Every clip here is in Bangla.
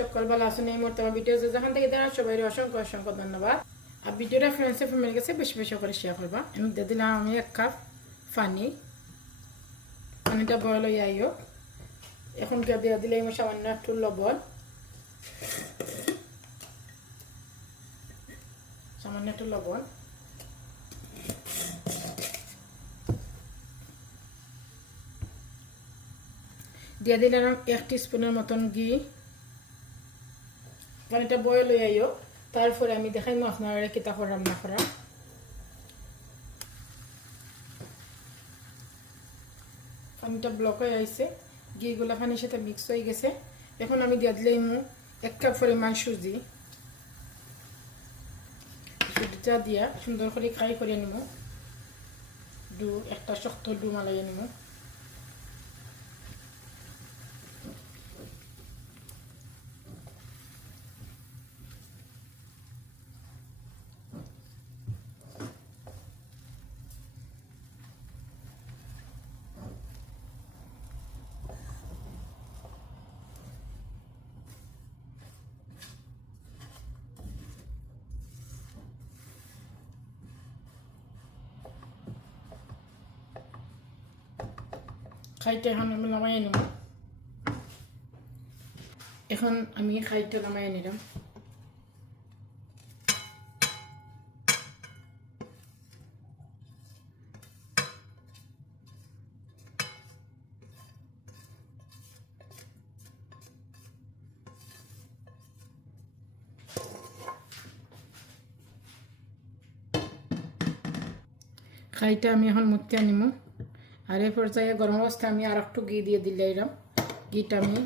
সকল ভালো এই মুহূর্তে আমার ভিডিও থেকে সবাই অসংখ্য অসংখ্য ধন্যবাদ। আর ভিডিওটা ফ্যামিলির কাছে বেশি বেশি করে শেয়ার করবা। দিয়ে দিলাম আমি এক কাপ পানি। পানিটা বয়ল হয়ে এখন কে দিলে আমি সামান্য একটু লবণ। সামান্য একটু লবণ। দিয়ে দিলাম এক স্পুনের মতন ঘি। পানিটা বয়েল হয়ে আইও। তারপরে আমি দেখাইমো আপনারা কিতা করে রান্না করা পানিটা ব্লক হয়ে আইছে ঘিগুলা পানির সাথে মিক্স হয়ে গেছে। এখন আমি দিয়ে দিলাম এক কাপ পরিমাণ সুজি সুজিটা দিয়া সুন্দর করে খাই করে নিব ডু একটা শক্ত ডু মালাইয়া নিব খাইতে এখন আমি নামাই নিব এখন আমি খাইতে নামাই নিলাম। খাইতে আমি এখন মুতে আনিমু। আর এই পর্যায়ে গরম অবস্থা আমি আর একটু ঘি দিয়ে দিলাম ঘিটা আমি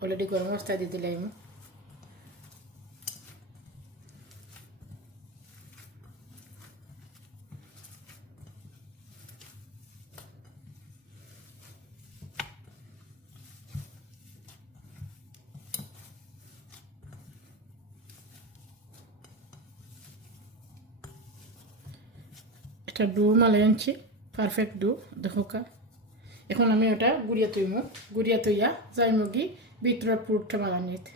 অলরেডি গরম অবস্থায় দিয়ে দিলাম একটা ডু মালাই আনছি পারফেক্ট ডু দেখো কা। এখন আমি ওটা গুড়িয়া তুইমু গুড়িয়া তুইয়া যাই মুগি ভিতরের পুরটা মালান নিতে।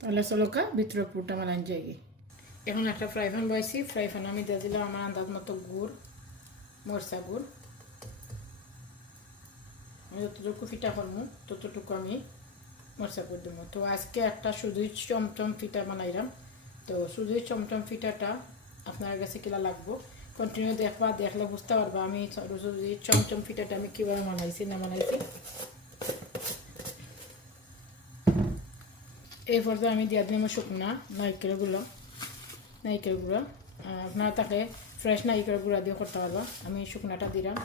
তাহলে চলো কা ভিতরের পুরটা মালান যাই এখন একটা ফ্রাই প্যান বয়েছি। ফ্রাই প্যান আমি দিয়ে দিলাম আমার আন্দাজ মতো গুড়, মরচা গুড়। আমি যতটুকু ফিটা করব, ততটুকু আমি মরচা গুড় দেবো। তো আজকে একটা শুধুই চমচম ফিটা বানাইলাম। তো শুধুই চমচম ফিটাটা আপনার কাছে কিলা লাগবো? কন্টিনিউ দেখবা, দেখলে বুঝতে পারবা আমি চমচম ফিটাটা আমি কীভাবে বানাইছি, না বানাইছি। এই পর্যায়ে আমি দিয়ে দিলাম শুকনা নারকেলগুলো নারকেলগুলো আপনারা তাকে ফ্রেশ নারকেল গুঁড়া দিয়ে করতে পারবা। আমি শুকনাটা দিলাম।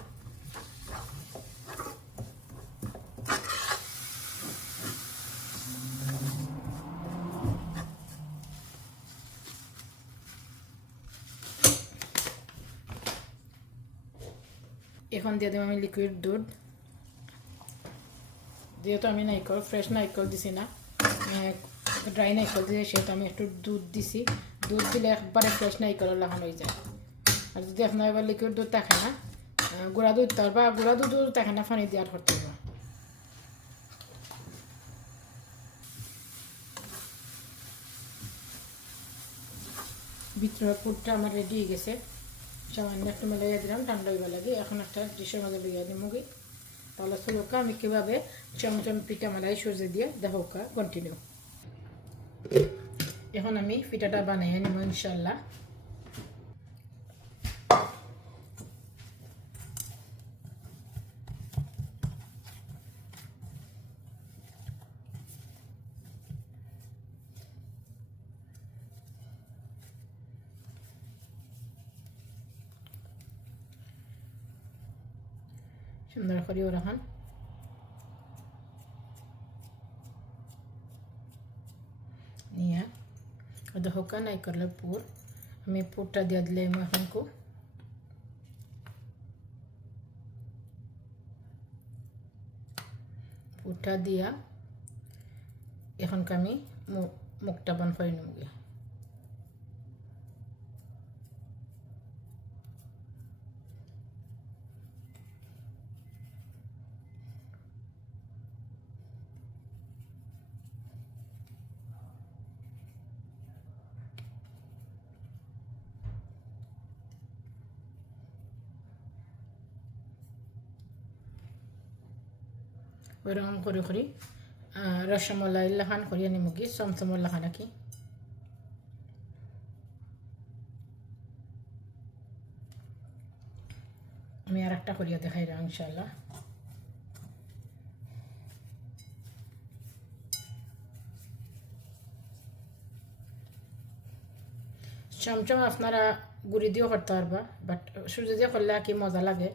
এখন দিয়ে দেবো আমি লিকুইড দুধ। যেহেতু আমি নাইকল ফ্রেশ নাইকল দিছি না ড্রাই নাইকল দিয়েছি সেহেতু আমি একটু দুধ দিছি। দুধ দিলে একবারে ফ্রেশ নাইকল লাগানো হয়ে যায়। আর যদি আপনার এবার লিকুইড দুধ থাকে না গুঁড়া দুধ তার বা গুঁড়া দুধ থাকে না, পানি দেওয়ার করতে হবে ভিতরের পুরটা আমার রেডি হয়ে গেছে। সামান্য একটু মেলাইয়া দিলাম, ঠান্ডা হইবা লাগে। এখন একটা ডিশের মধ্যে লইয়া দিই মুগি তাহলে চলোকা আমি কীভাবে চমচম পিঠা মেলাই সজে দিয়ে দেখো কন্টিনিউ এখন আমি পিঠাটা বানাই নিব ইনশাল্লাহ সুন্দর করে ওরকম নিয়ে দেখো নাই করলে পুর আমি পুরটা দিয়ে দিলাম এখনকু পুরটা দিয়া এখনকে আমি মুখটা বন করে নেব গিয়া ওইরকম করে করি রসমলাই লাখান করিয়া নিমু কি চমচমর লাখান নাকি আমি আর একটা করিয়া দেখাই রাম ইনশাল্লাহ চমচম আপনারা গুড়ি দিয়েও করতে পারবা বাট সুজি দিয়ে করলে কি মজা লাগে।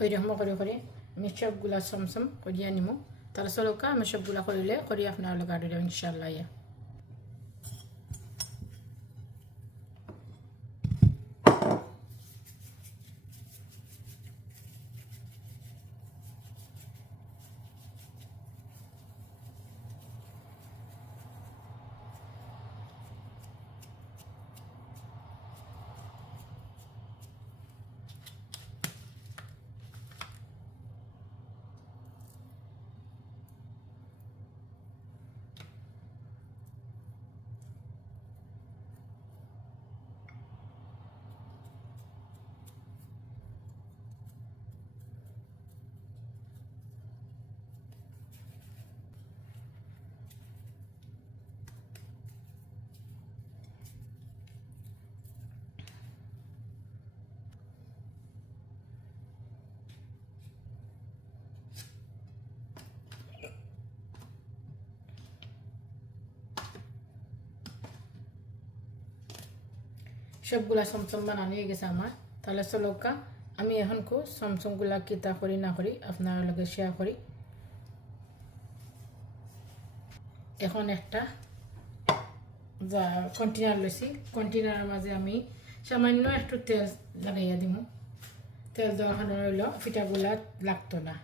ওই রকম করে করে আমি সবগুলা চমচম করিয়া নিমু তাহলে চলকা আমি সবগুলা করিলে করি আপনার লগে আড়ি ইনশাল্লাহ সবগুলা চমচম বানানো গেছে আমার। তাহলে চলকা আমি এখন কো চমচমগুলা কিতা করি না করি, আপনার লগে শেয়ার করি। এখন একটা যা কন্টেনার লইছি। কন্টেনারের মাঝে আমি সামান্য একটু তেল লাগাইয়া দিব তেল কারণে হইল পিঠাগুলা লাগতো না।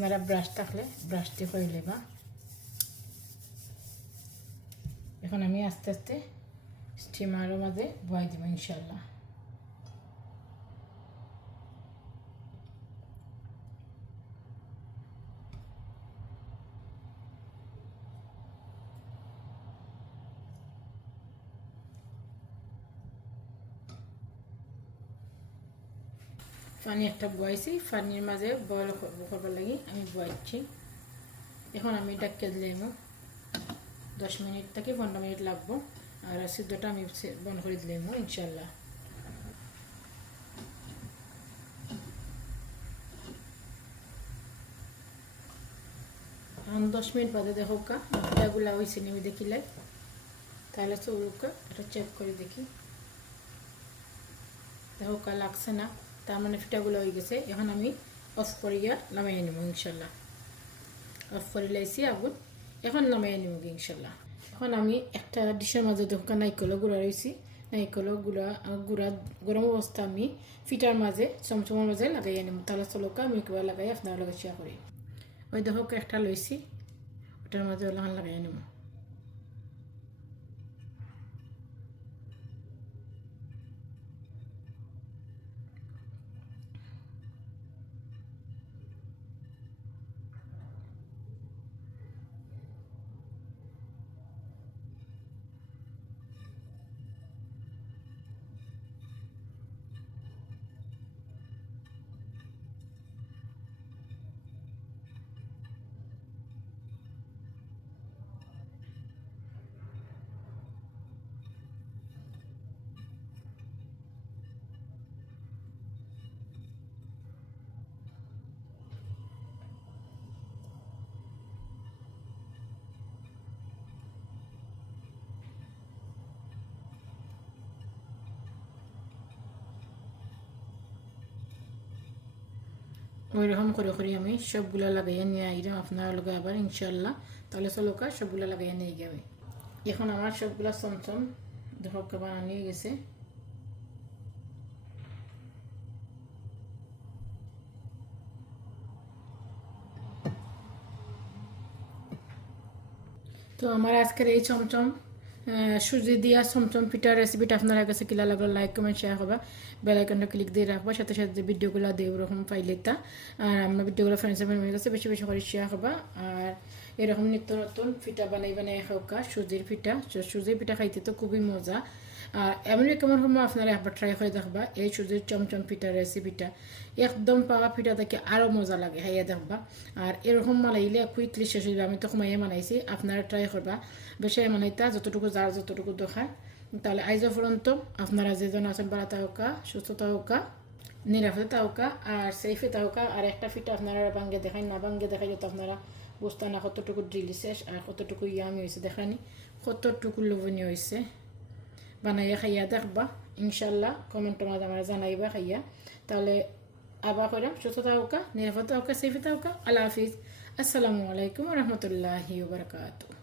আপনারা ব্রাশ থাকলে ব্রাশটি করে নেবা এখন আমি আস্তে আস্তে স্টিমারও মাঝে বয়ে দেবো ইনশাল্লাহ পানি একটা বয়াইছি পানির মাঝে বয়ল করবার লাগি, আমি বয়াচ্ছি। এখন আমি ডাক্কে দিলাম দশ মিনিট থেকে পনেরো মিনিট লাগবো, আর সিদ্ধটা আমি বন্ধ করে দিলাম ইনশাল্লাহ এখন দশ মিনিট বাদে দেখো কা এগুলা হয়েছে নেমে দেখিলে। তাহলে চৌরুকা এটা চেক করে দেখি। দেখো কা লাগছে না। তার মানে ফিটাগুলো হয়ে গেছে। এখন আমি অফ করিয়া নামাইয়া নিব, ইনশাল্লাহ। অফ করে লাইছি, আগুন। এখন নামাইয়া নিব ইনশাল্লাহ। এখন আমি একটা ডিশের মাঝে দেখা নাইকলো গুঁড়া রয়েছি। নাইকলো গুঁড়া গুঁড়া গরম অবস্থা আমি ফিটার মাঝে, চমচমের মাঝে লাগাইয়া নিব। তাহলে চলকা, আমি একবার লাগাই আপনার লগে শেয়ার করি। ওই দেখো, একটা লইছি। ওটার মাঝে লাগাইয়া নিব। ওই রকম করে করে আমি, সবগুলো লাগাইয়া নিয়ে আইলাম আপনারা লগে আবার ইনশাল্লাহ তাহলে চলো কা, সবগুলো লাগাইয়া নিয়ে যাবে এখন আমার সবগুলো চমচম দেখো বানানো নিয়ে গেছে। তো আমার আজকের এই চমচম সুজি দিয়া চমচম পিঠার রেসিপিটা আপনার কাছে কিলা লাগল লাইক কমেন্ট শেয়ার করবা বেলাইকনটা ক্লিক দিয়ে রাখবা সাথে সাথে ভিডিওগুলো দিয়ে ওরকম পাইলে তা আর আমরা ভিডিওগুলো ফ্রেন্ডস ফ্যামিলির কাছে বেশি বেশি করে শেয়ার করবা আর এরকম নিত্য নতুন পিঠা বানাই বানাই খাওকা সুজির পিঠা। সুজির পিঠা খাইতে তো খুবই মজা। আর এমনি কেমন সময় আপনারা একবার ট্রাই করে দেখবা, এই সুজির চমচম পিঠার রেসিপিটা একদম পাওয়া পিঠা থেকে আরও মজা লাগে, খাইয়া দেখবা। আর এরকম মানাইলে কুইকলি শেষ হয়ে যাবে। আমি তো কমাইয়ে মানাইছি আপনারা ট্রাই করবা। বেশি বানাইতা, যতটুকু যার যতটুকু দেখায় তাহলে আইজ পর্যন্ত আপনারা যেজন আছেন, বাড়া তাওকা, সুস্থ তাওকা, নিরাপদে তাওকা, আর সেফে তাওকা। আর একটা ফিটা আপনারা ভাঙ্গে দেখায় না ভাঙ্গে দেখাই তো আপনারা বুঝতে না কতটুকু ড্রিলি আর কতটুকু ইয়ামি হয়েছে দেখানি কতটুকু লোভনীয় হয়েছে বানাইয়া খাইয়া দেখবা ইনশাল্লাহ কমেন্টের মাঝে আমরা জানাইবা খাইয়া তাহলে আবার করাম সুস্থ থাকা নিরাপদ থাকা সেফে থাকা আল্লাহ হাফিজ আসসালামু আলাইকুম রহমতুল্লাহি বারকাতু